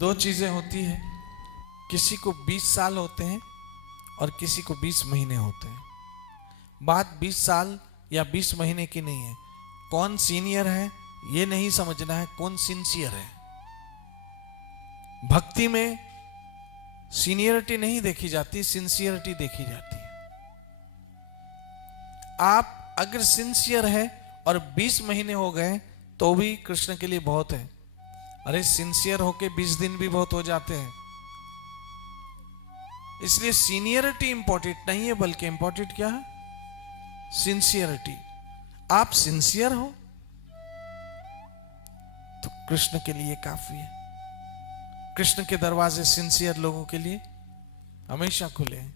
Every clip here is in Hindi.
दो चीजें होती है, किसी को 20 साल होते हैं और किसी को 20 महीने होते हैं। बात 20 साल या 20 महीने की नहीं है, कौन सीनियर है ये नहीं समझना है, कौन सिंसियर है। भक्ति में सीनियरिटी नहीं देखी जाती, सिंसियरिटी देखी जाती है। आप अगर सिंसियर है और 20 महीने हो गए तो भी कृष्ण के लिए बहुत है। अरे सिंसियर होके 20 दिन भी बहुत हो जाते हैं। इसलिए सीनियरिटी इंपॉर्टेंट नहीं है, बल्कि इंपॉर्टेंट क्या है? सिंसियरिटी। आप सिंसियर हो तो कृष्ण के लिए काफी है। कृष्ण के दरवाजे सिंसियर लोगों के लिए हमेशा खुले हैं।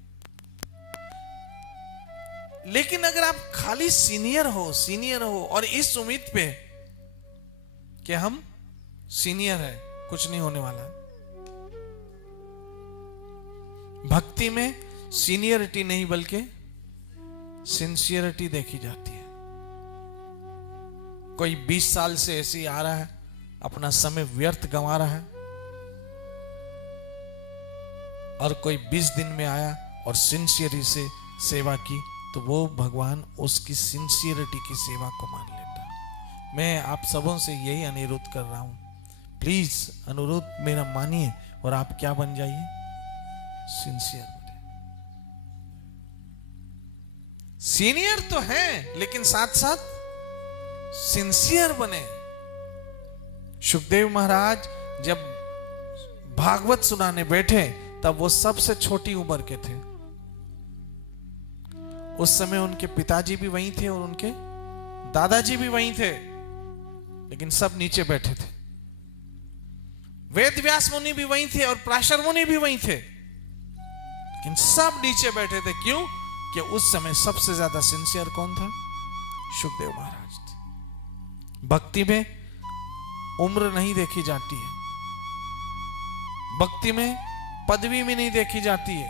लेकिन अगर आप खाली सीनियर हो और इस उम्मीद पे कि हम सीनियर है, कुछ नहीं होने वाला। भक्ति में सीनियरिटी नहीं बल्कि सिंसियरिटी देखी जाती है। कोई 20 साल से ऐसे ही आ रहा है, अपना समय व्यर्थ गंवा रहा है, और कोई 20 दिन में आया और सिंसियरिटी से सेवा की, तो वो भगवान उसकी सिंसियरिटी की सेवा को मान लेता। मैं आप सबों से यही अनुरोध कर रहा हूं, प्लीज अनुरोध मेरा मानिए और आप क्या बन जाइए? सिंसियर बने। सीनियर तो हैं लेकिन साथ साथ सिंसियर बने। सुखदेव महाराज जब भागवत सुनाने बैठे तब वो सबसे छोटी उम्र के थे। उस समय उनके पिताजी भी वहीं थे और उनके दादाजी भी वहीं थे, लेकिन सब नीचे बैठे थे। वेद व्यास मुनि भी वहीं थे और पराशर मुनि भी वहीं थे, लेकिन सब नीचे बैठे थे। क्यों? कि उस समय सबसे ज्यादा सिंसियर कौन था? सुखदेव महाराज थे। भक्ति में उम्र नहीं देखी जाती है, भक्ति में पदवी भी नहीं देखी जाती है,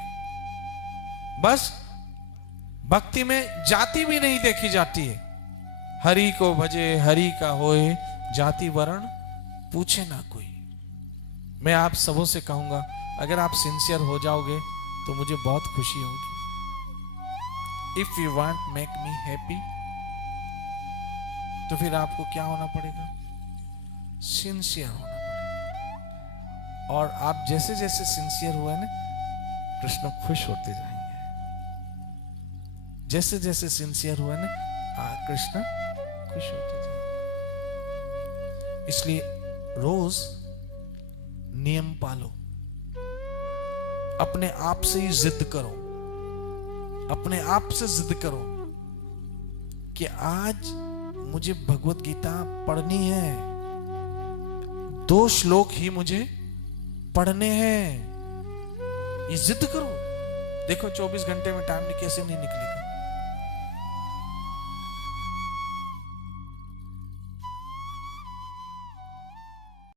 बस भक्ति में जाति भी नहीं देखी जाती है। हरि को भजे हरि का होए, जाति वर्ण पूछे ना कोई। मैं आप सबों से कहूंगा, अगर आप सिंसियर हो जाओगे तो मुझे बहुत खुशी होगी। If you want make me happy, तो फिर आपको क्या होना पड़ेगा? सिंसियर होना पड़ेगा। और आप जैसे जैसे सिंसियर हुए ना, कृष्ण खुश होते जाएंगे। जैसे जैसे सिंसियर हुए ना, कृष्ण खुश होते जाएंगे। इसलिए रोज नियम पालो, अपने आप से ही जिद करो, अपने आप से जिद करो कि आज मुझे भगवत गीता पढ़नी है, 2 श्लोक ही मुझे पढ़ने हैं। ये जिद करो। देखो 24 घंटे में टाइम कैसे नहीं निकलेगा।